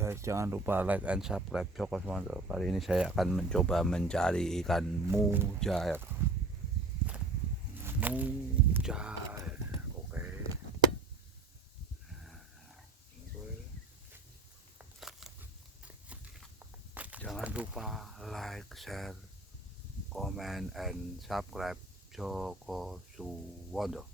Guys, jangan lupa like and subscribe Joko Suwanto. Kali ini saya akan mencoba mencari ikan mujair. Mujair, oke. Jangan lupa like, share, comment, and subscribe Joko Suwanto.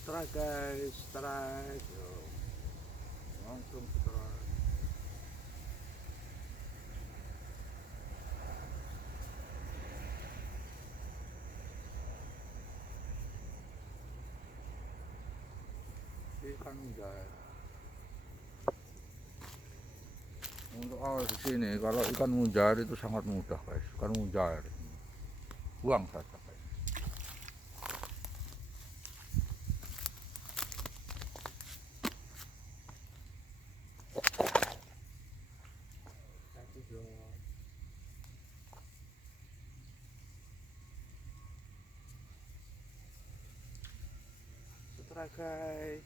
Strike guys, strike. Yo. Langsung strike. Ikan mujair. Untuk awal di sini, kalau ikan mujair itu sangat mudah guys. Ikan mujair, buang saja. Oke guys.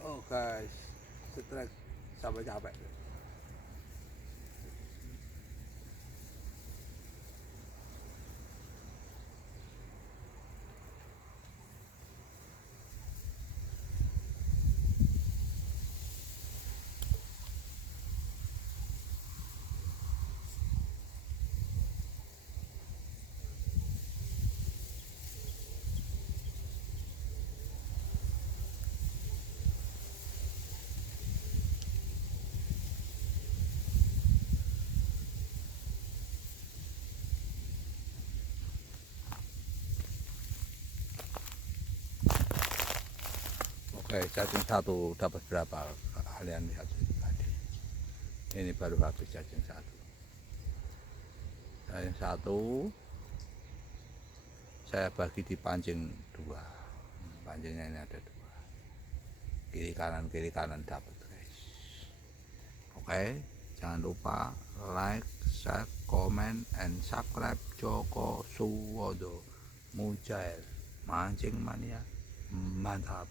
Oh guys, stres sampai capek. Oke, cacing satu dapat berapa? Kalian lihat tadi. Ini baru habis cacing satu. Cacing satu saya bagi di pancing dua. Pancingnya ini ada dua. Kiri kanan dapat guys. Oke, jangan lupa like, share, comment, and subscribe Joko Suwodo Mujair Mancing Mania. Mantap.